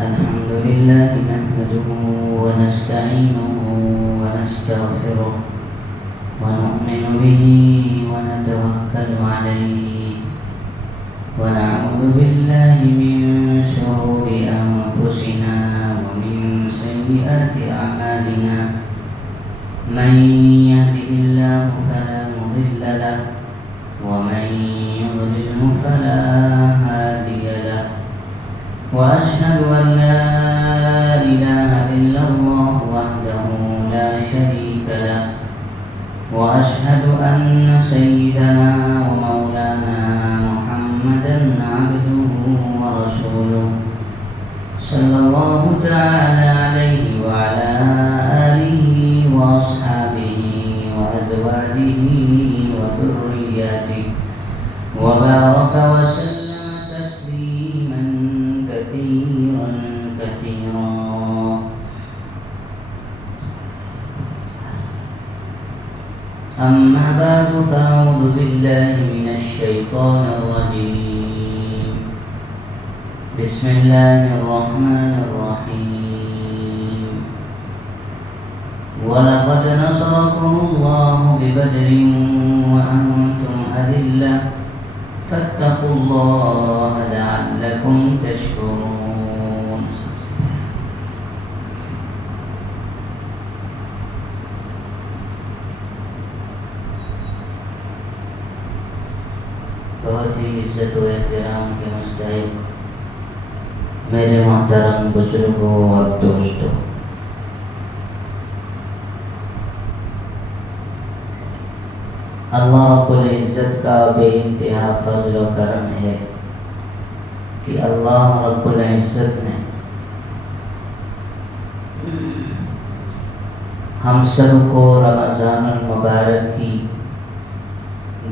الحمد لله نحمده ونستعينه ونستغفره ونؤمن به ونتوكل عليه ونعوذ بالله من شرور أنفسنا ومن سيئات أعمالنا من يهده الله فلا مضل له ومن يضلله فلا هادي له وأشهد أن لا إله إلا الله وحده لا شريك له وأشهد أن سيدنا ومولانا محمدا عبده ورسوله صلى الله تعالى عليه وعلى آله وأصحابه وأزواجه وذرياته وبارك وسلم تسليما كثيرا أما بعد فأعوذ بالله من الشيطان الرجيم بسم الله الرحمن الرحيم ولقد نصركم الله ببدر وأنتم أذلة فاتقوا الله لعلكم تشكرون بہت ہی عزت و احترام کے مستحق میرے محترم بزرگوں اور دوستوں، اللہ رب العزت کا بے انتہا فضل و کرم ہے کہ اللہ رب العزت نے ہم سب کو رمضان المبارک کی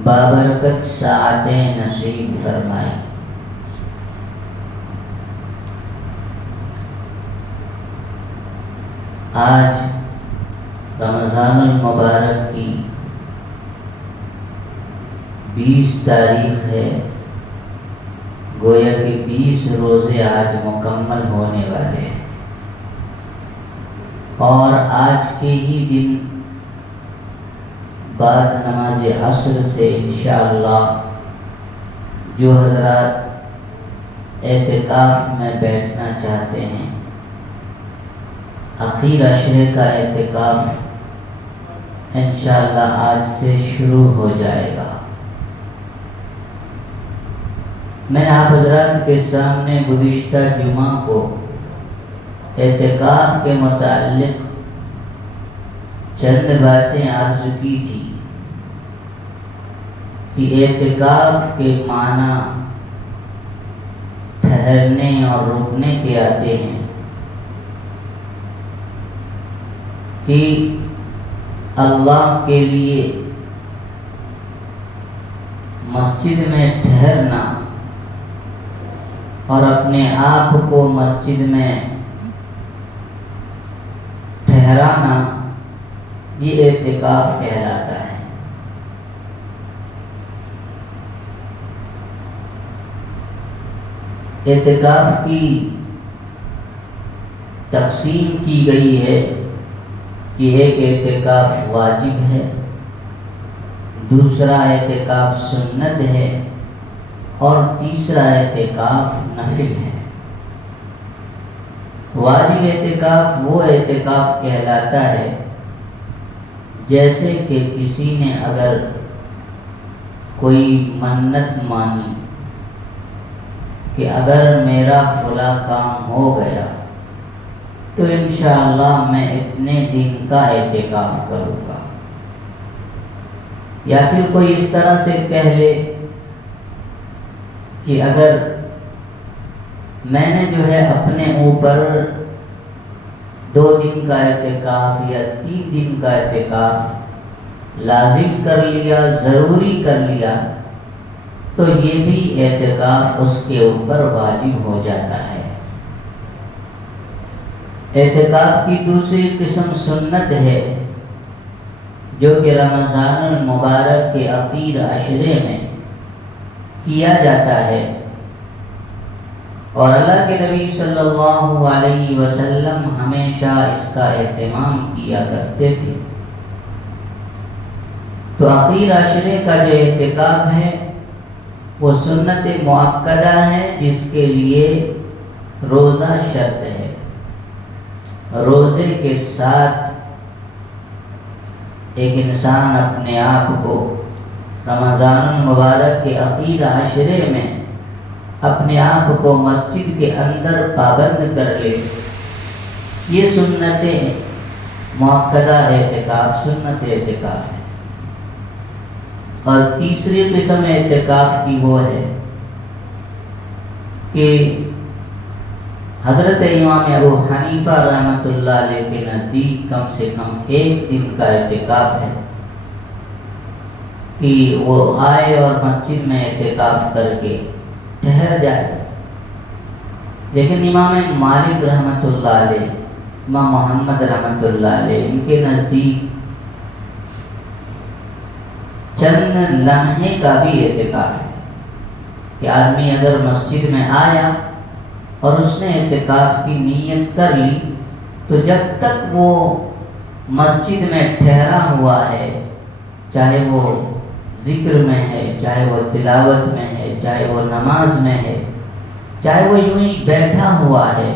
بابرکت ساعتیں نصیب فرمائی۔ آج رمضان المبارک کی 20 تاریخ ہے، گویا کہ 20 روزے آج مکمل ہونے والے ہیں، اور آج کے ہی دن بعد نماز عصر سے انشاءاللہ جو حضرات اعتکاف میں بیٹھنا چاہتے ہیں، اخیر عشرے کا اعتکاف انشاءاللہ آج سے شروع ہو جائے گا۔ میں آپ حضرات کے سامنے گزشتہ جمعہ کو اعتکاف کے متعلق چند باتیں عرض کی تھی کہ اعتکاف کے معنی ٹھہرنے اور رکنے کے آتے ہیں، کہ اللہ کے لیے مسجد میں ٹھہرنا اور اپنے آپ کو مسجد میں ٹھہرانا، یہ اعتکاف کہلاتا ہے۔ اعتکاف کی تقسیم کی گئی ہے کہ ایک اعتکاف واجب ہے، دوسرا اعتکاف سنت ہے، اور تیسرا اعتکاف نفل ہے۔ واجب اعتکاف وہ اعتکاف کہلاتا ہے جیسے کہ کسی نے اگر کوئی منت مانی کہ اگر میرا فلاں کام ہو گیا تو انشاءاللہ میں اتنے دن کا اعتکاف کروں گا، یا پھر کوئی اس طرح سے کہہ لے کہ اگر میں نے جو ہے اپنے اوپر 2 دن کا اعتکاف یا 3 دن کا اعتکاف لازم کر لیا، ضروری کر لیا، تو یہ بھی اعتکاف اس کے اوپر واجب ہو جاتا ہے۔ اعتکاف کی دوسری قسم سنت ہے، جو کہ رمضان المبارک کے اخیر عشرے میں کیا جاتا ہے، اور اللہ کے نبی صلی اللہ علیہ وسلم ہمیشہ اس کا اہتمام کیا کرتے تھے۔ تو آخر عشرے کا جو اعتکاف ہے وہ سنت مؤکدہ ہے، جس کے لیے روزہ شرط ہے۔ روزے کے ساتھ ایک انسان اپنے آپ کو رمضان المبارک کے آخر عشرے میں اپنے آپ کو مسجد کے اندر پابند کر لے، یہ سنت مؤکدہ اعتکاف، سنت اعتکاف ہے۔ اور تیسری قسم اعتکاف کی وہ ہے کہ حضرت امام ابو حنیفہ رحمۃ اللہ علیہ کے نزدیک کم سے کم ایک دن کا اعتکاف ہے کہ وہ آئے اور مسجد میں اعتکاف کر کے ٹھہر جائے۔ لیکن امام مالک رحمۃ اللہ علیہ، امام محمد رحمۃ اللہ علیہ، ان کے نزدیک چند لمحے کا بھی اعتکاف ہے کہ آدمی اگر مسجد میں آیا اور اس نے اعتکاف کی نیت کر لی تو جب تک وہ مسجد میں ٹھہرا ہوا ہے، چاہے وہ ذکر میں ہے، چاہے وہ تلاوت میں ہے، چاہے وہ نماز میں ہے، چاہے وہ یوں ہی بیٹھا ہوا ہے،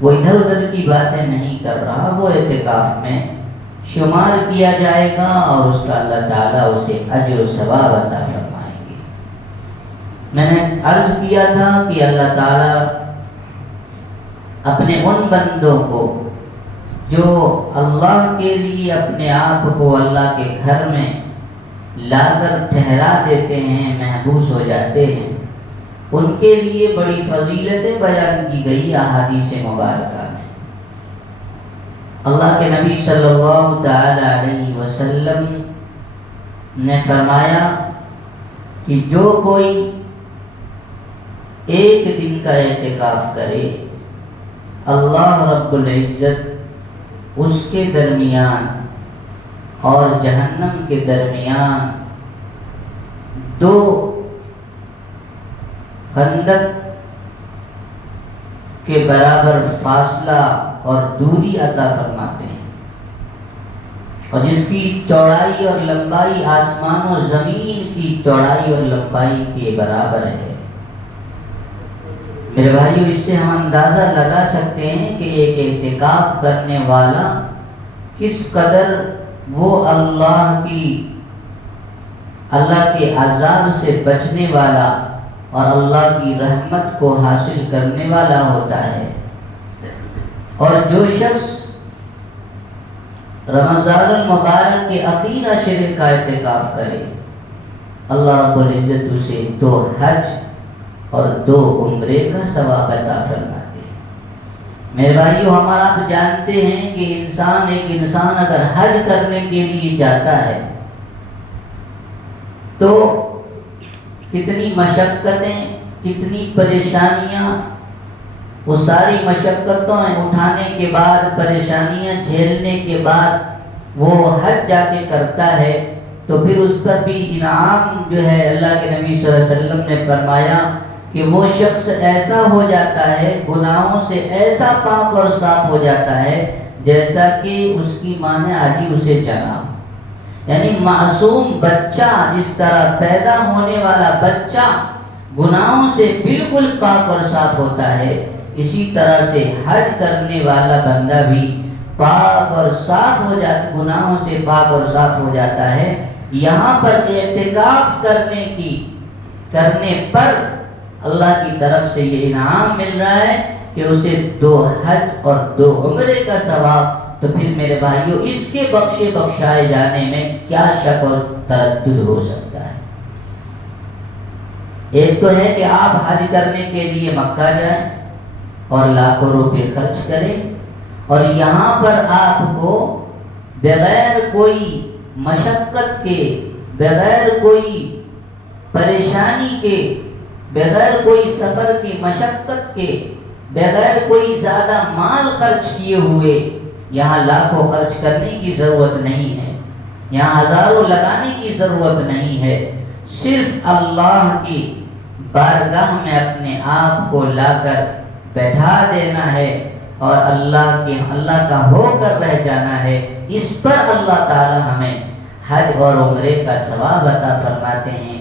وہ ادھر ادھر کی باتیں نہیں کر رہا، وہ اعتکاف میں شمار کیا جائے گا اور اس کا اللہ تعالیٰ اسے اجر و ثواب عطا فرمائیں گے۔ میں نے عرض کیا تھا کہ اللہ تعالیٰ اپنے ان بندوں کو جو اللہ کے لیے اپنے آپ کو اللہ کے گھر میں لا کر ٹھہرا دیتے ہیں، محبوس ہو جاتے ہیں، ان کے لیے بڑی فضیلتیں بیان کی گئی احادیث مبارکہ میں۔ اللہ کے نبی صلی اللہ تعالی علیہ وسلم نے فرمایا کہ جو کوئی ایک دن کا اعتکاف کرے، اللہ رب العزت اس کے درمیان اور جہنم کے درمیان 2 خندق کے برابر فاصلہ اور دوری عطا فرماتے ہیں، اور جس کی چوڑائی اور لمبائی آسمان و زمین کی چوڑائی اور لمبائی کے برابر ہے۔ میرے بھائیو، اس سے ہم اندازہ لگا سکتے ہیں کہ ایک اعتکاف کرنے والا کس قدر وہ اللہ کے عذاب سے بچنے والا اور اللہ کی رحمت کو حاصل کرنے والا ہوتا ہے۔ اور جو شخص رمضان المبارک کے آخر عشرے کا اعتکاف کرے، اللہ رب العزت اسے 2 حج اور 2 عمرے کا ثواب عطا فرماتے ہیں۔ میرے بھائیو، ہمارا آپ جانتے ہیں کہ ایک انسان اگر حج کرنے کے لیے جاتا ہے تو کتنی مشقتیں، کتنی پریشانیاں، وہ ساری مشقتوں اٹھانے کے بعد، پریشانیاں جھیلنے کے بعد وہ حج جا کے کرتا ہے، تو پھر اس پر بھی انعام جو ہے، اللہ کے نبی صلی اللہ علیہ وسلم نے فرمایا کہ وہ شخص ایسا ہو جاتا ہے، گناہوں سے ایسا پاک اور صاف ہو جاتا ہے جیسا کہ اس کی ماں نے آج ہی اسے جنا۔ یعنی معصوم بچہ جس طرح پیدا ہونے والا بچہ گناہوں سے بالکل پاک اور صاف ہوتا ہے، اسی طرح سے حج کرنے والا بندہ بھی پاک اور صاف ہو جاتا، گناہوں سے پاک اور صاف ہو جاتا ہے۔ یہاں پر اعتکاف کرنے پر اللہ کی طرف سے یہ انعام مل رہا ہے کہ اسے 2 حج اور 2 عمرے کا ثواب۔ تو پھر میرے بھائیوں، اس کے بخشائے جانے میں کیا شک اور تردد ہو سکتا ہے؟ ایک تو ہے کہ آپ حج کرنے کے لیے مکہ جائیں اور لاکھوں روپے خرچ کریں، اور یہاں پر آپ کو بغیر کوئی مشقت کے، بغیر کوئی پریشانی کے، بغیر کوئی سفر کی مشقت کے، بغیر کوئی زیادہ مال خرچ کیے ہوئے یہاں لاکھوں خرچ کرنے کی ضرورت نہیں ہے، یہاں ہزاروں لگانے کی ضرورت نہیں ہے۔ صرف اللہ کی بارگاہ میں اپنے آپ کو لا کر بیٹھا دینا ہے اور اللہ کا ہو کر رہ جانا ہے، اس پر اللہ تعالی ہمیں حج اور عمرے کا ثواب عطا فرماتے ہیں۔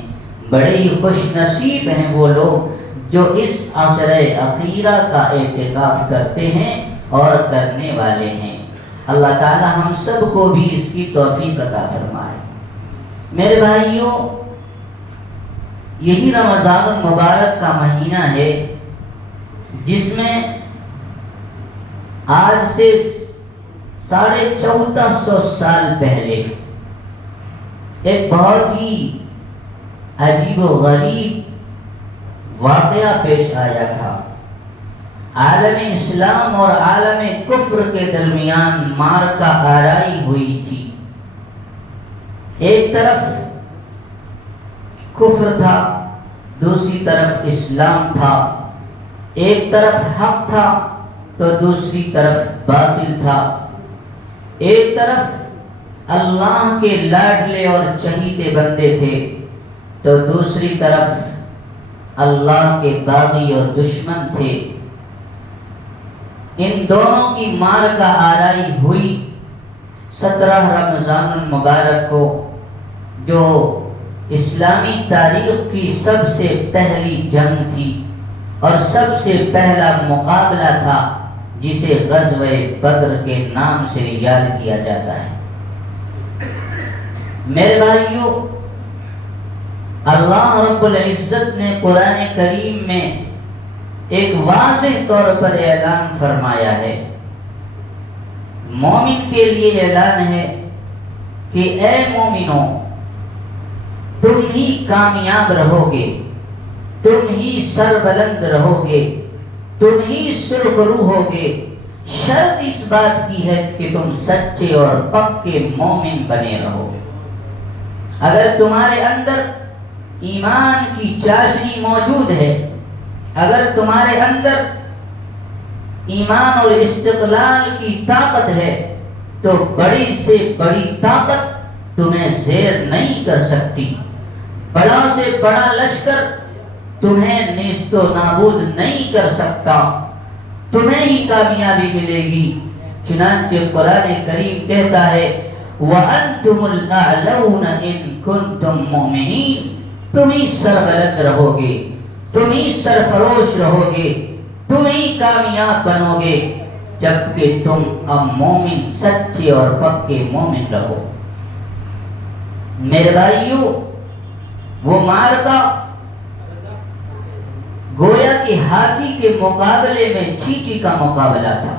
بڑے ہی خوش نصیب ہیں وہ لوگ جو اس عشر اخیرہ کا اعتکاف کرتے ہیں اور کرنے والے ہیں۔ اللہ تعالی ہم سب کو بھی اس کی توفیق عطا فرمائے۔ میرے بھائیوں، یہی رمضان المبارک کا مہینہ ہے جس میں آج سے 1450 سال پہلے ایک بہت ہی عجیب و غریب واقعہ پیش آیا تھا۔ عالم اسلام اور عالم کفر کے درمیان معرکہ آرائی ہوئی تھی۔ ایک طرف کفر تھا، دوسری طرف اسلام تھا، ایک طرف حق تھا تو دوسری طرف باطل تھا، ایک طرف اللہ کے لاڈلے اور چہیتے بندے تھے تو دوسری طرف اللہ کے باغی اور دشمن تھے۔ ان دونوں کی معرکہ آرائی ہوئی 17 رمضان المبارک کو، جو اسلامی تاریخ کی سب سے پہلی جنگ تھی اور سب سے پہلا مقابلہ تھا، جسے غزوہ بدر کے نام سے یاد کیا جاتا ہے۔ میرے بھائیوں، اللہ رب العزت نے قرآن کریم میں ایک واضح طور پر اعلان فرمایا ہے، مومن کے لیے اعلان ہے کہ اے مومنوں، تم ہی کامیاب رہو گے، تم ہی سربلند رہو گے، تم ہی سرخرو ہوگے، شرط اس بات کی ہے کہ تم سچے اور پکے مومن بنے رہو۔ اگر تمہارے اندر ایمان کی چاشنی موجود ہے، اگر تمہارے اندر ایمان اور استقلال کی طاقت ہے، تو بڑی سے بڑی طاقت تمہیں زیر نہیں کر سکتی، بڑا سے بڑا لشکر تمہیں نیست و نابود نہیں کر سکتا، تمہیں ہی کامیابی ملے گی۔ چنانچہ قرآن کریم کہتا ہے وَأَنْتُمُ الْأَعْلَوْنَ إِن كُنْتُم مُؤْمِنِينَ، تم ہی سربلند رہو گے، تم ہی سرفروش رہو گے، تم ہی کامیاب بنو گے جبکہ تم اب مومن، سچے اور پکے مومن رہو۔ میرے بھائیوں، وہ معرکہ گویا کہ ہاتھی کے مقابلے میں چیٹی کا مقابلہ تھا۔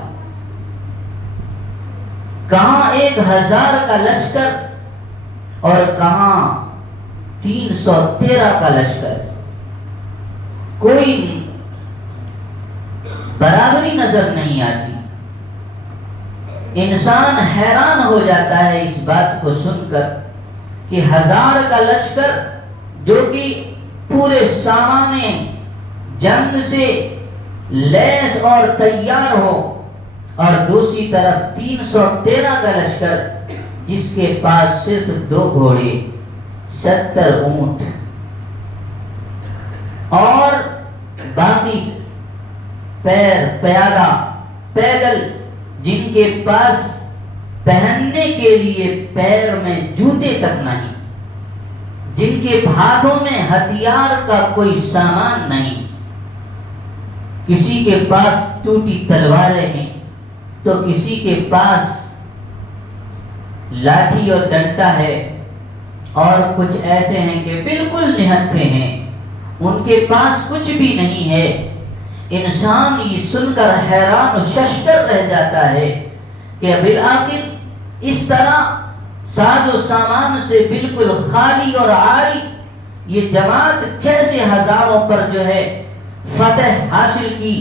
کہاں 1000 کا لشکر اور کہاں 313 کا لشکر، کوئی برابری نظر نہیں آتی۔ انسان حیران ہو جاتا ہے اس بات کو سن کر کہ 1000 کا لشکر جو کہ پورے سامان جنگ سے لیس اور تیار ہو، اور دوسری طرف 313 کا لشکر جس کے پاس صرف 2 گھوڑے، 70 اونٹ اور باقی پیادہ پیدل، جن کے پاس پہننے کے لیے پیر میں جوتے تک نہیں، جن کے ہاتھوں میں ہتھیار کا کوئی سامان نہیں، کسی کے پاس ٹوٹی تلواریں ہیں تو کسی کے پاس لاٹھی اور ڈنڈا ہے، اور کچھ ایسے ہیں کہ بالکل نہتھے ہیں، ان کے پاس کچھ بھی نہیں ہے۔ انسان یہ سن کر حیران و ششدر رہ جاتا ہے کہ بالآخر اس طرح ساز و سامان سے بالکل خالی اور عاری یہ جماعت کیسے ہزاروں پر جو ہے فتح حاصل کی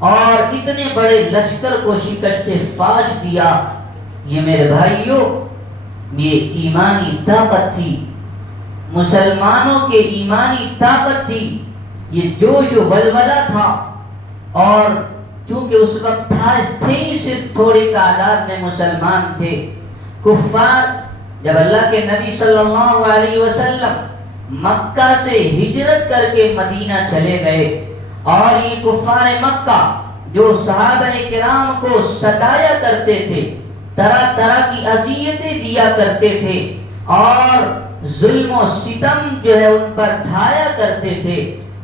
اور اتنے بڑے لشکر کو شکست فاش دیا۔ یہ میرے بھائیوں، یہ ایمانی طاقت تھی، مسلمانوں کے ایمانی طاقت تھی، یہ جوش و ولولہ تھا۔ اور چونکہ اس وقت تھے ہی صرف تھوڑی تعداد میں مسلمان تھے، کفار جب اللہ کے نبی صلی اللہ علیہ وسلم مکہ سے ہجرت کر کے مدینہ چلے گئے، اور یہ کفار مکہ جو صحابہ کرام کو ستایا کرتے تھے، طرح طرح کی اذیتیں دیا کرتے تھے اور ظلم و ستم جو ہے ان پر ڈھایا کرتے تھے،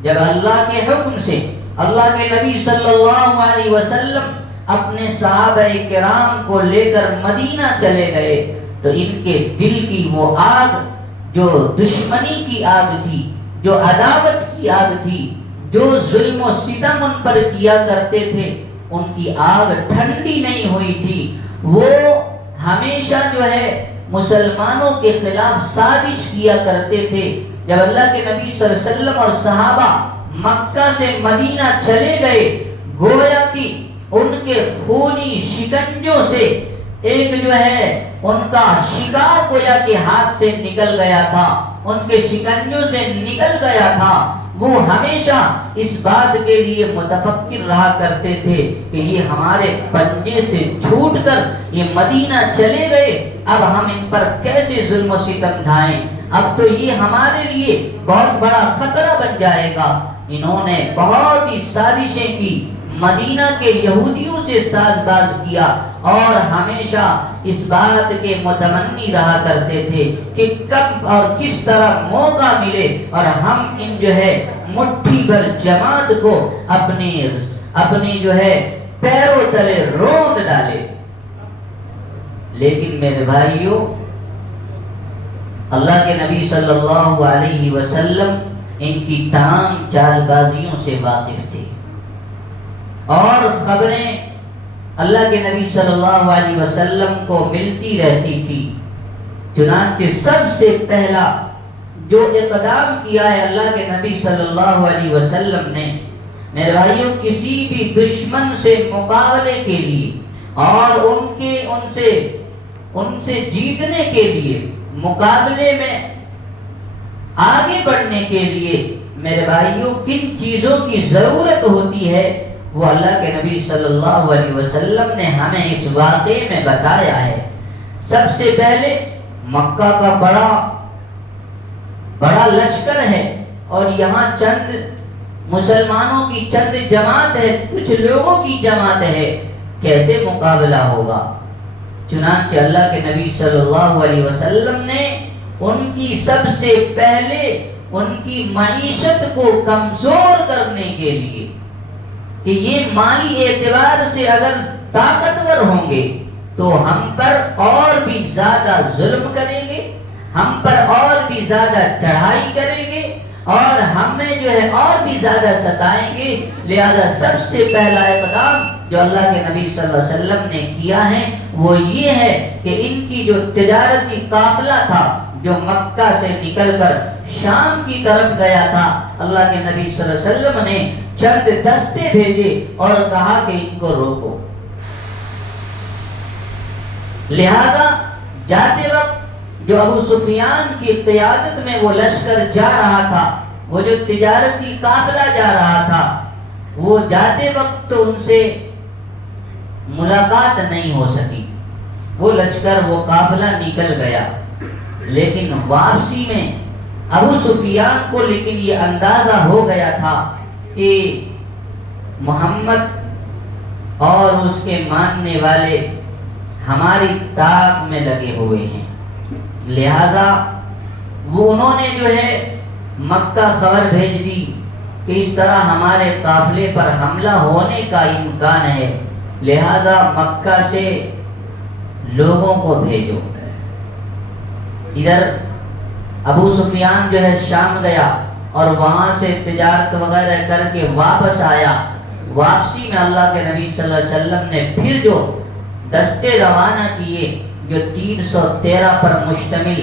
جب اللہ کے حکم سے اللہ کے نبی صلی اللہ علیہ وسلم اپنے صحابہ کرام کو لے کر مدینہ چلے گئے تو ان کے دل کی وہ آگ جو دشمنی کی آگ تھی، جو عداوت کی آگ تھی، جو ظلم و ستم ان پر کیا کرتے تھے، ان کی آگ ٹھنڈی نہیں ہوئی تھی۔ وہ ہمیشہ جو ہے مسلمانوں کے خلاف سازش کیا کرتے تھے۔ جب اللہ کے نبی صلی اللہ علیہ وسلم اور صحابہ مکہ سے مدینہ چلے گئے، گویا کہ ان کے خونی شکنجوں سے ایک جو ہے ان کا شکار گویا کے ہاتھ سے نکل گیا تھا، ان کے شکنجوں سے نکل گیا تھا۔ وہ ہمیشہ اس بات کے لیے متفکر رہا کرتے تھے کہ یہ ہمارے پنجے سے چھوٹ کر یہ مدینہ چلے گئے، اب ہم ان پر کیسے ظلم و ستم ڈھائیں، اب تو یہ ہمارے لیے بہت بڑا خطرہ بن جائے گا۔ انہوں نے بہت ہی سازشیں کی، مدینہ کے یہودیوں سے ساز باز کیا، اور ہمیشہ اس بات کے متمنی رہا کرتے تھے کہ کب اور کس طرح موقع ملے اور ہم ان جو ہے مٹھی بھر جماعت کو اپنی جو ہے پیروں تلے روند ڈالے۔ لیکن میرے بھائیوں، اللہ کے نبی صلی اللہ علیہ وسلم ان کی تمام چال بازیوں سے واقف تھے، اور خبریں اللہ کے نبی صلی اللہ علیہ وسلم کو ملتی رہتی تھی۔ چنانچہ سب سے پہلا جو اقدام کیا ہے اللہ کے نبی صلی اللہ علیہ وسلم نے، میرے بھائیوں، کسی بھی دشمن سے مقابلے کے لیے اور ان سے جیتنے کے لیے، مقابلے میں آگے بڑھنے کے لیے، میرے بھائیوں کن چیزوں کی ضرورت ہوتی ہے، وہ اللہ کے نبی صلی اللہ علیہ وسلم نے ہمیں اس واقعے میں بتایا ہے۔ سب سے پہلے مکہ کا بڑا لشکر ہے، اور یہاں چند مسلمانوں کی چند جماعت ہے، کچھ لوگوں کی جماعت ہے، کیسے مقابلہ ہوگا؟ چنانچہ اللہ کے نبی صلی اللہ علیہ وسلم نے ان کی سب سے پہلے ان کی معیشت کو کمزور کرنے کے لیے کہ یہ مالی اعتبار سے اگر طاقتور ہوں گے تو ہم پر اور بھی زیادہ ظلم کریں گے، ہم پر اور بھی زیادہ چڑھائی کریں گے، اور ہمیں جو ہے اور بھی زیادہ ستائیں گے۔ لہذا سب سے پہلا اقدام جو اللہ کے نبی صلی اللہ علیہ وسلم نے کیا ہے وہ یہ ہے کہ ان کی جو تجارتی قافلہ تھا جو مکہ سے نکل کر شام کی طرف گیا تھا، اللہ کے نبی صلی اللہ علیہ وسلم نے چند دستے بھیجے اور کہا کہ ان کو روکو۔ لہذا جاتے وقت جو ابو سفیان کی قیادت میں وہ لشکر جا رہا تھا، وہ جو تجارتی قافلہ جا رہا تھا، وہ جاتے وقت تو ان سے ملاقات نہیں ہو سکی، وہ لشکر وہ قافلہ نکل گیا، لیکن واپسی میں ابو سفیان کو لیکن یہ اندازہ ہو گیا تھا کہ محمد اور اس کے ماننے والے ہماری تاب میں لگے ہوئے ہیں، لہذا انہوں نے جو ہے مکہ خبر بھیج دی کہ اس طرح ہمارے قافلے پر حملہ ہونے کا امکان ہے، لہذا مکہ سے لوگوں کو بھیجو۔ ادھر ابو سفیان جو ہے شام گیا اور وہاں سے تجارت وغیرہ کر کے واپس آیا۔ واپسی میں اللہ کے نبی صلی اللہ علیہ وسلم نے پھر جو دستے روانہ کیے جو 313 پر مشتمل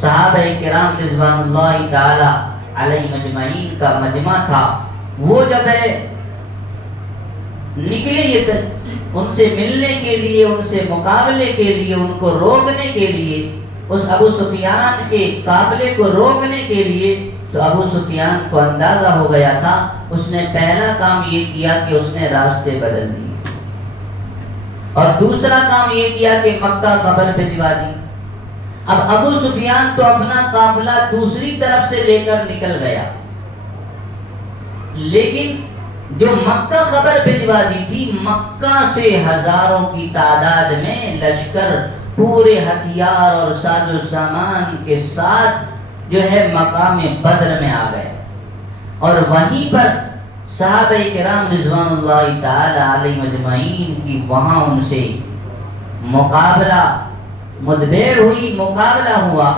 صحابہ کرام رضوان اللہ تعالی علیہ مجمعین کا مجمع تھا، وہ جب ہے نکلے یہ ان سے ملنے کے لیے، ان سے مقابلے کے لیے، ان کو روکنے کے لیے، اس ابو سفیان کے قافلے کو روکنے کے لیے، تو ابو سفیان کو اندازہ ہو گیا تھا۔ اس نے پہلا کام یہ کیا کہ اس نے راستے بدل دیے، اور دوسرا کام یہ کیا کہ مکہ خبر بھجوا دی، اب ابو سفیان تو اپنا قافلہ دوسری طرف سے لے کر نکل گیا، لیکن جو مکہ خبر بھجوا دی تھی، مکہ سے ہزاروں کی تعداد میں لشکر پورے ہتھیار اور ساز و سامان کے ساتھ جو ہے مقام بدر میں آ گئے، اور وہیں پر صحابہ کرام رضوان اللہ تعالی علیہ مجمعین کی وہاں ان سے مقابلہ مدبیر ہوئی، مقابلہ ہوا۔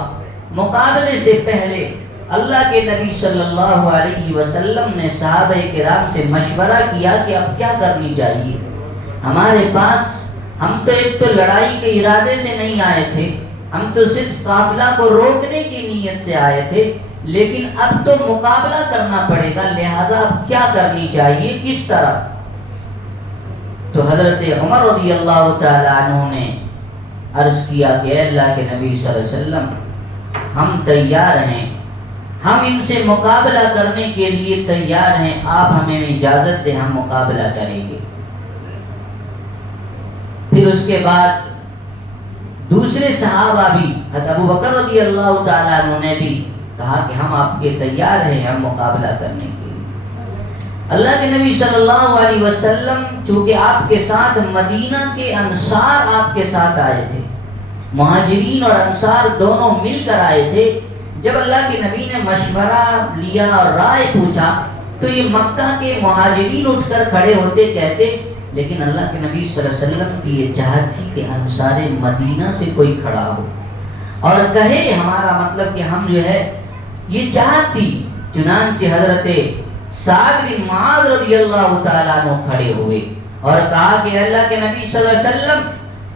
مقابلے سے پہلے اللہ کے نبی صلی اللہ علیہ وسلم نے صحابہ کرام سے مشورہ کیا کہ اب کیا کرنی چاہیے، ہمارے پاس، ہم تو ایک تو لڑائی کے ارادے سے نہیں آئے تھے، ہم تو صرف قافلہ کو روکنے کی نیت سے آئے تھے، لیکن اب تو مقابلہ کرنا پڑے گا، لہذا اب کیا کرنی چاہیے، کس طرح؟ تو حضرت عمر رضی اللہ تعالی عنہ نے عرض کیا کہ اے اللہ کے نبی صلی اللہ علیہ وسلم، ہم تیار ہیں، ہم ان سے مقابلہ کرنے کے لیے تیار ہیں، آپ ہمیں اجازت دیں، ہم مقابلہ کریں گے۔ پھر اس کے بعد دوسرے صحابہ بھی، حضرت ابو بکر رضی اللہ تعالیٰ عنہ نے بھی کہا کہ ہم آپ کے تیار ہیں، ہم مقابلہ کرنے کے لیے۔ اللہ کے نبی صلی اللہ علیہ وسلم چونکہ آپ کے ساتھ مدینہ کے انصار آپ کے ساتھ آئے تھے، مہاجرین اور انصار دونوں مل کر آئے تھے، جب اللہ کے نبی نے مشورہ لیا اور رائے پوچھا تو یہ مکہ کے مہاجرین اٹھ کر کھڑے ہوتے، کہتے لیکن اللہ کے نبی صلی اللہ علیہ وسلم کی یہ چاہت تھی کہ انصار مدینہ سے کوئی کھڑا ہو اور کہے ہمارا مطلب کہ ہم جو ہے، یہ چاہت تھی۔ چنانچہ حضرت سعد بن معاذ رضی اللہ تعالیٰ عنہ کھڑے ہوئے اور کہا کہ اللہ کے نبی صلی اللہ علیہ وسلم،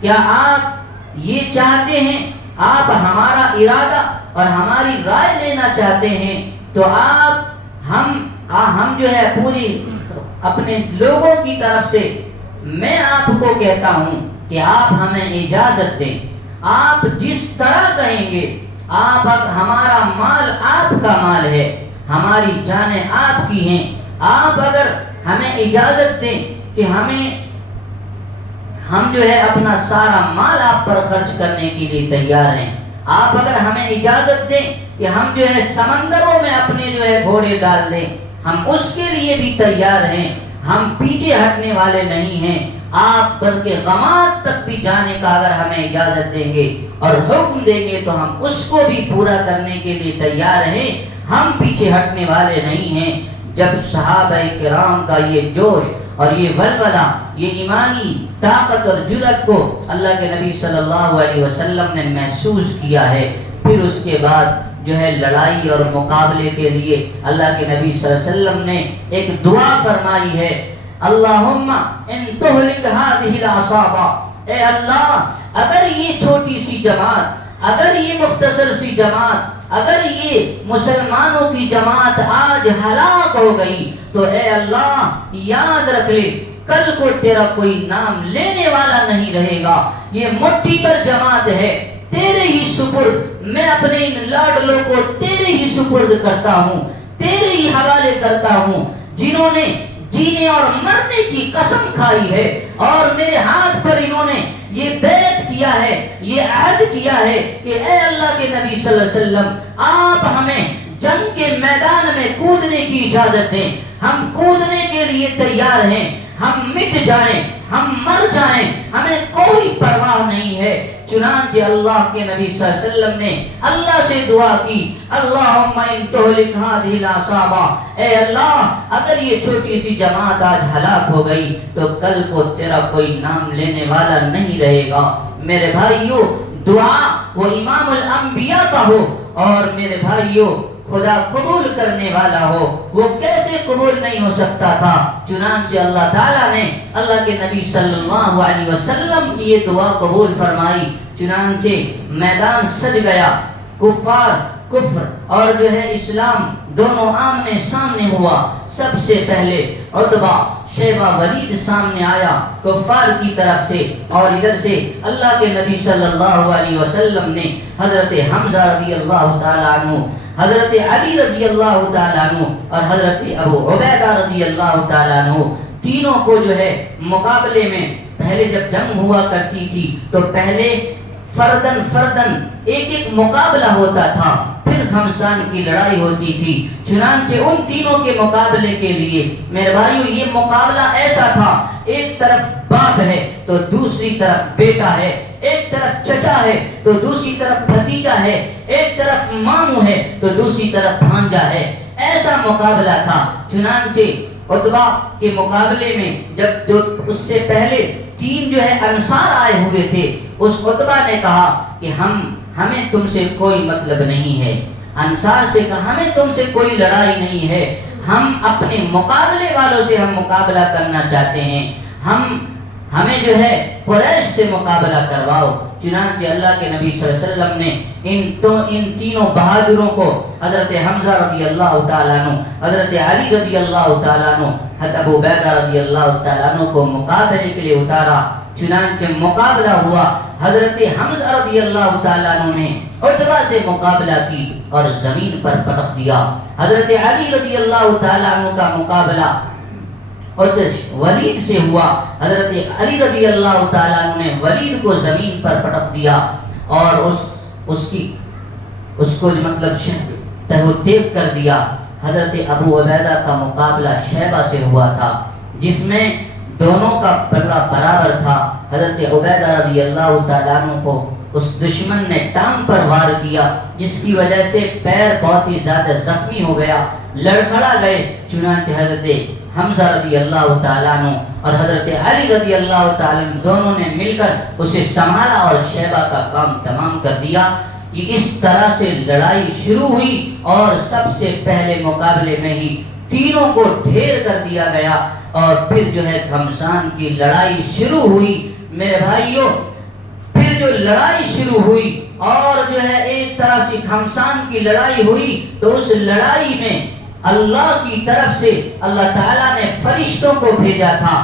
کیا آپ یہ چاہتے ہیں، آپ ہمارا ارادہ اور ہماری رائے لینا چاہتے ہیں تو آپ ہم جو ہے پوری اپنے لوگوں کی طرف سے میں آپ کو کہتا ہوں کہ آپ ہمیں اجازت دیں، آپ جس طرح کہیں گے، آپ ہمارا مال آپ کا مال ہے، ہماری جانیں آپ کی ہیں، آپ اگر ہمیں اجازت دیں کہ ہم جو ہے اپنا سارا مال آپ پر خرچ کرنے کے لیے تیار ہیں، آپ اگر ہمیں اجازت دیں کہ ہم جو ہے سمندروں میں اپنے جو ہے گھوڑے ڈال دیں، ہم اس کے لیے بھی تیار ہیں، ہم پیچھے ہٹنے والے نہیں ہیں، آپ بلکہ غمات تک بھی جانے کا اگر ہمیں اجازت دیں گے اور حکم دیں گے تو ہم اس کو بھی پورا کرنے کے لیے تیار ہیں، ہم پیچھے ہٹنے والے نہیں ہیں۔ جب صحابہ کرام کا یہ جوش اور یہ ولولہ، یہ ایمانی طاقت اور جرأت کو اللہ کے نبی صلی اللہ علیہ وسلم نے محسوس کیا ہے، پھر اس کے بعد جو ہے لڑائی اور مقابلے کے لیے اللہ کے نبی صلی اللہ علیہ وسلم نے ایک دعا فرمائی ہے، اللہم ان تہلک ہذہ العصابہ، اے اللہ اگر یہ چھوٹی سی جماعت، اگر یہ مختصر سی جماعت، اگر یہ مسلمانوں کی جماعت آج ہلاک ہو گئی تو اے اللہ یاد رکھ لے کل کو تیرا کوئی نام لینے والا نہیں رہے گا، یہ مٹھی پر جماعت ہے، تیرے ہی سپرد، میں اپنے ان لاڈلوں کو تیرے ہی سپرد کرتا ہوں، تیرے ہی حوالے کرتا ہوں، جنہوں نے جینے اور مرنے کی قسم کھائی ہے اور میرے ہاتھ پر انہوں نے یہ بیعت کیا ہے، یہ عہد کیا ہے کہ اے اللہ کے نبی صلی اللہ علیہ وسلم آپ ہمیں جنگ کے میدان میں کودنے کی اجازت دیں، ہم کودنے کے لیے تیار ہیں، ہم مٹ جائیں، ہم مر جائیں، ہمیں کوئی پرواہ نہیں ہے۔ چنانچہ اللہ کے نبی صلی اللہ علیہ وسلم نے اللہ سے دعا کی، اللہم ان تہلک ہذہ العصابہ، اے اللہ اگر یہ چھوٹی سی جماعت آج ہلاک ہو گئی تو کل کو تیرا کوئی نام لینے والا نہیں رہے گا۔ میرے بھائیو، دعا وہ امام الانبیاء کا ہو اور میرے بھائیو خدا قبول کرنے والا ہو، وہ کیسے قبول نہیں ہو سکتا تھا؟ چنانچہ اللہ تعالیٰ نے اللہ کے نبی صلی اللہ علیہ وسلم کی یہ دعا قبول فرمائی، چنانچہ میدان سج گیا، کفار کفر اور جو ہے اسلام دونوں آمنے سامنے ہوا۔ سب سے پہلے عتبہ شیبہ ولید سامنے آیا کفار کی طرف سے، اور ادھر سے اللہ کے نبی صلی اللہ علیہ وسلم نے حضرت حمزہ رضی اللہ تعالیٰ عنہ، حضرت علی رضی اللہ تعالیٰ عنہ اور حضرت ابو عبیدہ رضی اللہ تعالیٰ عنہ تینوں کو جو ہے مقابلے میں، پہلے جب جنگ ہوا کرتی تھی تو پہلے فردن فردن ایک ایک مقابلہ ہوتا تھا، پھر گھمسان کی لڑائی ہوتی تھی۔ چنانچہ ان تینوں کے مقابلے کے لیے میرے بھائیو یہ مقابلہ ایسا تھا، ایک طرف باپ ہے تو دوسری طرف بیٹا ہے، ایک طرف چچا ہے تو دوسری طرف بھتیجا ہے، ایک طرف ماموں ہے تو دوسری طرف بھانجا ہے، ایسا مقابلہ تھا۔ چنانچہ عتبہ کے مقابلے میں جب جو اس سے پہلے تین جو ہے انصار آئے ہوئے تھے، اس عتبہ نے کہا کہ ہمیں تم سے کوئی مطلب نہیں ہے، انصار سے کہا ہمیں تم سے کوئی لڑائی نہیں ہے، ہم اپنے مقابلے والوں سے ہم مقابلہ کرنا چاہتے ہیں، ہمیں جو ہے قریش سے مقابلہ کرواؤ۔ چنانچہ اللہ کے نبی صلی اللہ علیہ وسلم نے ان تینوں بہادروں کو حضرت حمزہ رضی اللہ تعالیٰ عنہ، حضرت علی رضی اللہ تعالیٰ عنہ، حضرت ابو عبیدہ رضی اللہ تعالیٰ عنہ کو مقابلے کے لیے اتارا۔ چنانچہ مقابلہ ہوا، حضرت حمزہ رضی اللہ تعالیٰ عنہ نے عتبہ سے مقابلہ کی اور زمین پر پٹک دیا۔ حضرت علی رضی اللہ تعالیٰ عنہ کا مقابلہ ولید سے ہوا، حضرت علی رضی اللہ تعالیٰ عنہ نے ولید کو زمین پر پٹک دیا اور اس کو مطلب تہو کر دیا۔ حضرت ابو عبیدہ کا مقابلہ شیبہ سے ہوا تھا، جس میں دونوں کا پلہ برابر تھا۔ حضرت عبیدہ رضی اللہ تعالیٰ عنہ کو اس دشمن نے ٹانگ پر وار کیا، جس کی وجہ سے پیر بہت ہی زیادہ زخمی ہو گیا، لڑکھڑا گئے۔ چنانچہ حضرت حمزہ رضی اللہ تعالیٰ عنہ اور حضرت علی رضی اللہ تعالیٰ عنہ دونوں نے مل کر اسے سنبھالا اور شیبہ کا کام تمام کر دیا۔ یہ اس طرح سے لڑائی شروع ہوئی اور سب سے پہلے مقابلے میں ہی تینوں کو ڈھیر کر دیا گیا اور پھر جو ہے گھمسان کی لڑائی شروع ہوئی۔ میرے بھائیوں، پھر جو لڑائی شروع ہوئی اور جو ہے ایک طرح سے گھمسان کی لڑائی ہوئی تو اس لڑائی میں اللہ کی طرف سے اللہ تعالیٰ نے فرشتوں کو بھیجا تھا،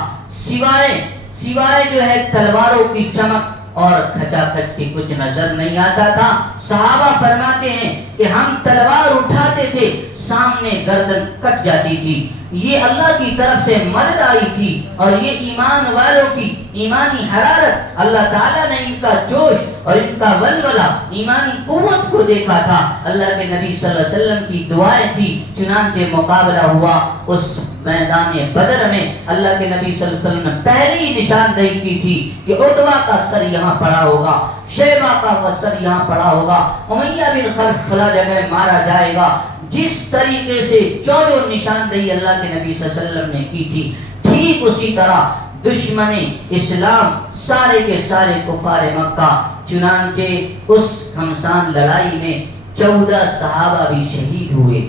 سوائے جو ہے تلواروں کی چمک اور کھچا کھچ کی کچھ نظر نہیں آتا تھا۔ صحابہ فرماتے ہیں کہ ہم تلوار اٹھاتے تھے، سامنے گردن کٹ جاتی تھی۔ یہ اللہ کی طرف سے مدد آئی تھی اور یہ ایمان والوں کی ایمانی حرارت، اللہ تعالیٰ نے ان کا جوش اور ان کا ولولہ، ایمانی قوت کو دیکھا تھا۔ اللہ کے نبی صلی اللہ علیہ وسلم کی دعائیں تھی۔ چنانچہ مقابلہ ہوا اس میدان بدر میں۔ اللہ کے نبی صلی اللہ علیہ وسلم نے پہلے ہی نشاندہی کی تھی کہ عتبہ کا سر یہاں پڑا ہوگا، شیبہ کا سر یہاں پڑا ہوگا، امیہ بن خلف فلاں جگہ مارا جائے گا۔ جس طریقے سے جو نشاندہی اللہ کے نبی صلی اللہ علیہ وسلم نے کی تھی، ٹھیک اسی طرح دشمن اسلام سارے کے سارے کفار مکہ، چنانچہ اس گھمسان لڑائی میں 14 صحابہ بھی شہید ہوئے،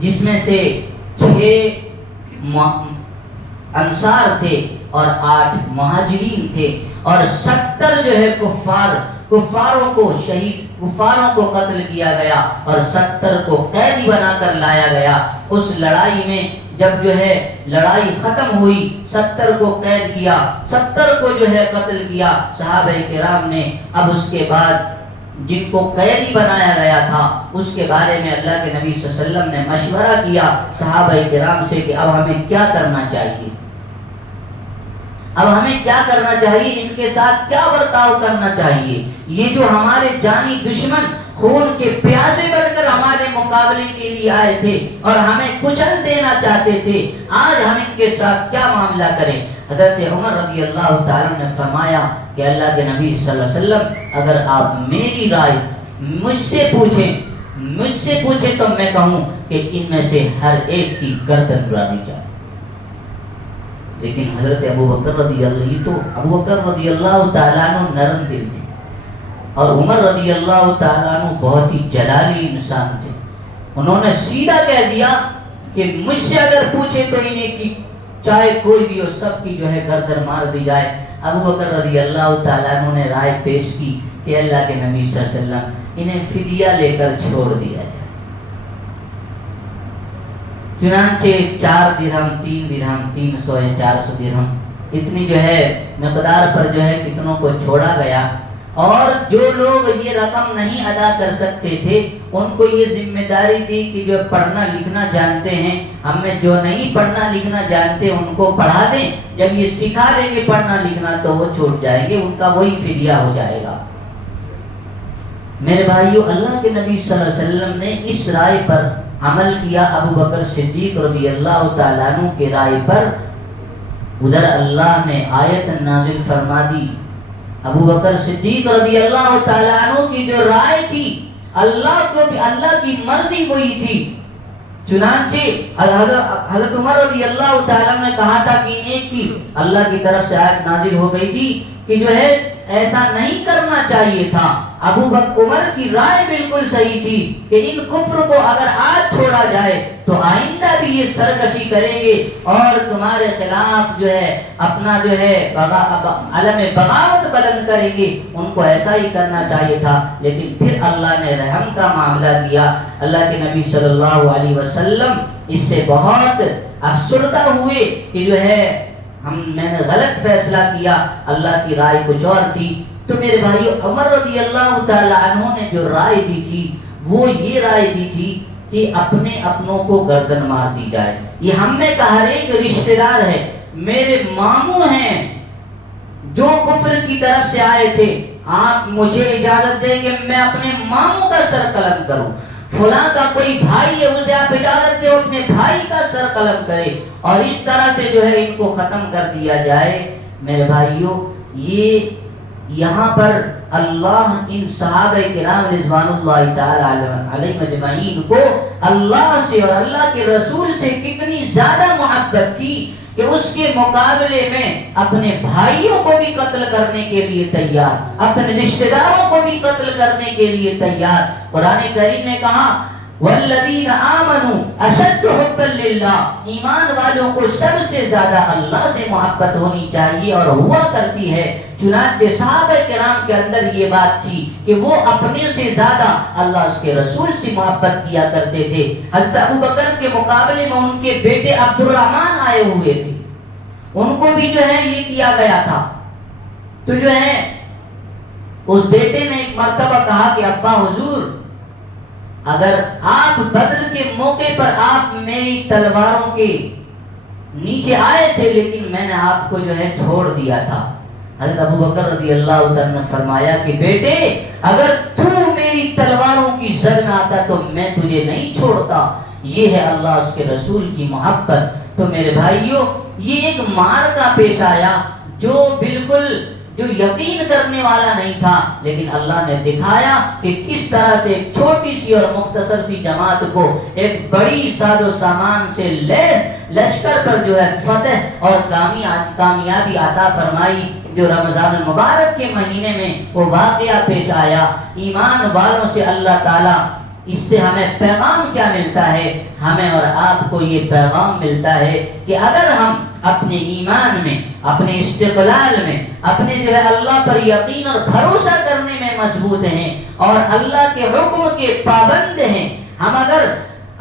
جس میں سے 6 انصار تھے اور 8 مہاجرین تھے اور 70 جو ہے کفاروں کو قتل کیا گیا اور 70 کو قیدی بنا کر لایا گیا۔ اس لڑائی میں جب جو ہے لڑائی ختم ہوئی، 70 کو قید کیا، 70 کو جو ہے قتل کیا صحابہ کرام نے۔ اب اس کے بعد جن کو قیدی بنایا گیا تھا اس کے بارے میں اللہ کے نبی صلی اللہ علیہ وسلم نے مشورہ کیا صحابہ کرام سے کہ اب ہمیں کیا کرنا چاہیے، اب ہمیں کیا کرنا چاہیے، ان کے ساتھ کیا برتاؤ کرنا چاہیے۔ یہ جو ہمارے جانی دشمن خون کے پیاسے بن کر ہمارے مقابلے کے لیے آئے تھے اور ہمیں کچل دینا چاہتے تھے، آج ہم ان کے ساتھ کیا معاملہ کریں۔ حضرت عمر رضی اللہ تعالیٰ نے فرمایا کہ اللہ کے نبی صلی اللہ علیہ وسلم اگر آپ میری رائے مجھ سے پوچھیں تو میں کہوں کہ ان میں سے ہر ایک کی گردن اڑا دی جائے۔ لیکن حضرت ابو بکر رضی اللہ تعالیٰ عنہ نرم دل تھے اور عمر رضی اللہ تعالیٰ عنہ بہت ہی جلالی انسان تھے۔ انہوں نے سیدھا کہہ دیا کہ مجھ سے اگر پوچھے تو انہیں کی چاہے کوئی بھی ہو سب کی جو ہے گردن مار دی جائے۔ ابو بکر رضی اللہ تعالیٰ عنہ نے رائے پیش کی کہ اللہ کے نبی صلی اللہ علیہ وسلم انہیں فدیہ لے کر چھوڑ دیا جائے۔ چنانچہ 4 درہم 3 درہم 300 یا 400 درہم اتنی جو ہے مقدار پر جو ہے کتنوں کو چھوڑا گیا، اور جو لوگ یہ رقم نہیں ادا کر سکتے تھے ان کو یہ ذمہ داری تھی کہ جو پڑھنا لکھنا جانتے ہیں، ہم میں جو نہیں پڑھنا لکھنا جانتے ان کو پڑھا دیں، جب یہ سکھا دیں گے پڑھنا لکھنا تو وہ چھوٹ جائیں گے، ان کا وہی فدیہ ہو جائے گا۔ میرے بھائیو، اللہ کے نبی صلی اللہ علیہ وسلم نے اس رائے پر عمل کیا، ابو بکر صدیق رضی اللہ تعالیٰ عنہ کے رائے پر۔ ادھر اللہ نے آیت نازل فرما دی، ابو بکر صدیق رضی اللہ تعالیٰ عنہ کی جو رائے تھی، اللہ کو بھی اللہ کی مرضی وہی تھی۔ چنانچہ حضرت عمر رضی اللہ تعالیٰ عنہ نے کہا تھا کہ ایک کی اللہ کی طرف سے آیت نازل ہو گئی تھی کہ جو ہے ایسا نہیں کرنا چاہیے تھا۔ ابو بکر عمر کی رائے بالکل صحیح تھی کہ ان کفر کو اگر آج چھوڑا جائے تو آئندہ بھی یہ سرکشی کریں گے اور تمہارے خلاف جو ہے اپنا جو ہے علم بغاوت بلند کریں گے، ان کو ایسا ہی کرنا چاہیے تھا۔ لیکن پھر اللہ نے رحم کا معاملہ کیا، اللہ کے نبی صلی اللہ علیہ وسلم اس سے بہت افسردہ ہوئے کہ جو ہے میں نے غلط فیصلہ کیا، اللہ کی رائے کچھ اور تھی۔ تو میرے بھائیو، عمر رضی اللہ تعالی عنہ نے جو رائے دی تھی وہ یہ رائے دی تھی کہ اپنے اپنوں کو گردن مار دی جائے۔ یہ ہم میں کا ہر ایک رشتہ دار ہے، میرے ماموں ہیں جو کفر کی طرف سے آئے تھے، آپ مجھے اجازت دیں گے میں اپنے ماموں کا سر قلم کروں، فلاں کا کوئی بھائی ہے اسے آپ اجازت دیں اپنے بھائی کا سر قلم کرے، اور اس طرح سے جو ہے ان کو ختم کر دیا جائے۔ میرے بھائیو، یہ یہاں پر اللہ ان صحابہ کرام رضوان اللہ تعالی علیہ مجمعین کو اللہ سے اور اللہ کے رسول سے کتنی زیادہ محبت تھی کہ اس کے مقابلے میں اپنے بھائیوں کو بھی قتل کرنے کے لیے تیار، اپنے رشتہ داروں کو بھی قتل کرنے کے لیے تیار۔ قرآن کریم نے کہا والذین آمنوا اشد حبا للہ، ایمان والوں کو سب سے زیادہ اللہ سے محبت ہونی چاہیے اور ہوا کرتی ہے۔ چنانچہ صحابہ کرام کے اندر یہ بات تھی کہ وہ اپنے سے زیادہ اللہ اس کے رسول سے محبت کیا کرتے تھے۔ حضرت ابو بکر کے مقابلے میں ان کے بیٹے عبد الرحمن آئے ہوئے تھے، ان کو بھی جو ہے یہ کیا گیا تھا۔ تو جو ہے اس بیٹے نے ایک مرتبہ کہا کہ ابا حضور، اگر آپ بدر کے موقع پر آپ میری تلواروں کے نیچے آئے تھے لیکن میں نے آپ کو جو ہے چھوڑ دیا تھا۔ حضرت ابو بکر رضی اللہ عنہ نے فرمایا کہ بیٹے، اگر تو میری تلواروں کی زد میں آتا تو میں تجھے نہیں چھوڑتا۔ یہ ہے اللہ اس کے رسول کی محبت۔ تو میرے بھائیوں، یہ ایک معرکہ پیش آیا جو بالکل جو یقین کرنے والا نہیں تھا، لیکن اللہ نے دکھایا کہ کس طرح سے ایک چھوٹی سی اور مختصر سی جماعت کو ایک بڑی ساز و سامان سے لیس لشکر پر جو ہے فتح اور کامیابی عطا فرمائی۔ جو رمضان المبارک کے مہینے میں وہ واقعہ پیش آیا، ایمان والوں سے اللہ تعالیٰ، اس سے ہمیں پیغام کیا ملتا ہے؟ ہمیں اور آپ کو یہ پیغام ملتا ہے کہ اگر ہم اپنے ایمان میں، اپنے استقلال میں، اپنے جو ہے اللہ پر یقین اور بھروسہ کرنے میں مضبوط ہیں اور اللہ کے حکم کے پابند ہیں، ہم اگر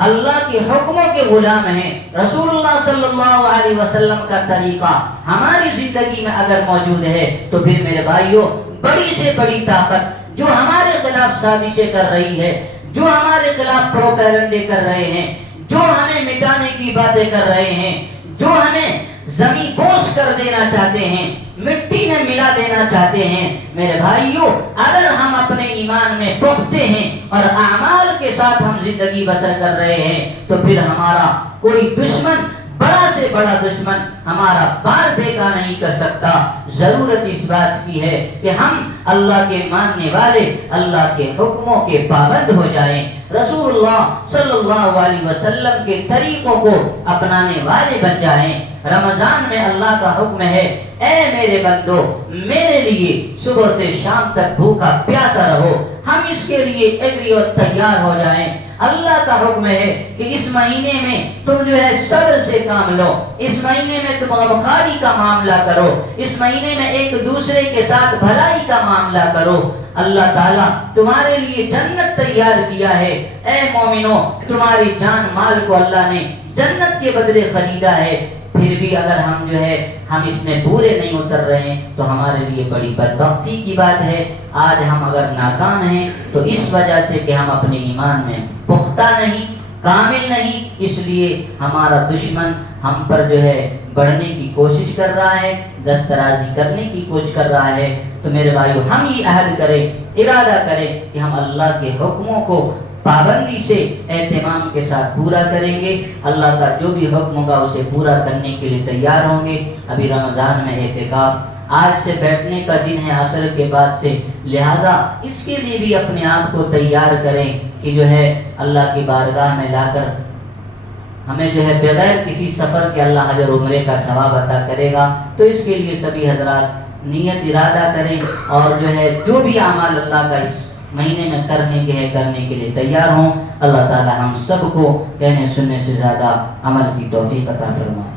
اللہ کے حکموں کے غلام ہیں، رسول اللہ صلی اللہ علیہ وسلم کا طریقہ ہماری زندگی میں اگر موجود ہے، تو پھر میرے بھائیوں، بڑی سے بڑی طاقت جو ہمارے خلاف سازشیں کر رہی ہے، جو ہمارے خلاف پروپیگنڈے کر رہے ہیں، جو ہمیں مٹانے کی باتیں کر رہے ہیں، جو ہمیں زمین بوس کر دینا چاہتے ہیں، مٹی میں ملا دینا چاہتے ہیں، میرے بھائیوں، اگر ہم اپنے ایمان میں پختہ ہیں اور اعمال کے ساتھ ہم زندگی بسر کر رہے ہیں، تو پھر ہمارا کوئی دشمن، بڑا سے بڑا دشمن ہمارا بار بیگا نہیں کر سکتا۔ ضرورت اس بات کی ہے کہ ہم اللہ کے ماننے والے، اللہ کے حکموں کے پابند ہو جائیں، رسول اللہ صلی اللہ علیہ وسلم کے طریقوں کو اپنانے والے بن جائیں۔ رمضان میں اللہ کا حکم ہے، اے میرے بندو، میرے لیے صبح سے شام تک بھوکا پیاسا رہو۔ ہم اس کے لیے ایگری اور تیار ہو جائیں۔ اللہ کا حکم ہے کہ اس مہینے میں تم جو ہے صبر سے کام لو، اس مہینے میں تم غمخواری کا معاملہ کرو، اس مہینے میں ایک دوسرے کے ساتھ بھلائی کا معاملہ کرو۔ اللہ تعالیٰ تمہارے لیے جنت تیار کیا ہے۔ اے مومنو، تمہاری جان مال کو اللہ نے جنت کے بدلے خریدا ہے، پھر بھی اگر ہم جو ہے ہم اس میں پورے نہیں اتر رہے ہیں تو ہمارے لیے بڑی بدبختی کی بات ہے۔ آج ہم اگر ناکام ہیں تو اس وجہ سے کہ ہم اپنے ایمان میں پختہ نہیں، کامل نہیں، اس لیے ہمارا دشمن ہم پر جو ہے بڑھنے کی کوشش کر رہا ہے، دسترازی کرنے کی کوشش کر رہا ہے۔ تو میرے بھائیو، ہم یہ عہد کریں ارادہ کریں کہ ہم اللہ کے حکموں کو پابندی سے اہتمام کے ساتھ پورا کریں گے، اللہ کا جو بھی حکم ہوگا اسے پورا کرنے کے لیے تیار ہوں گے۔ ابھی رمضان میں اعتکاف آج سے بیٹھنے کا دن ہے، عصر کے بعد سے، لہذا اس کے لیے بھی اپنے آپ کو تیار کریں کہ جو ہے اللہ کی بارگاہ میں لا کر ہمیں جو ہے بغیر کسی سفر کے اللہ حج اور عمرے کا ثواب عطا کرے گا۔ تو اس کے لیے سبھی حضرات نیت ارادہ کریں اور جو ہے جو بھی اعمال اللہ کا اس مہینے میں کرنے کے لیے تیار ہوں۔ اللہ تعالی ہم سب کو کہنے سننے سے زیادہ عمل کی توفیق عطا فرمائے۔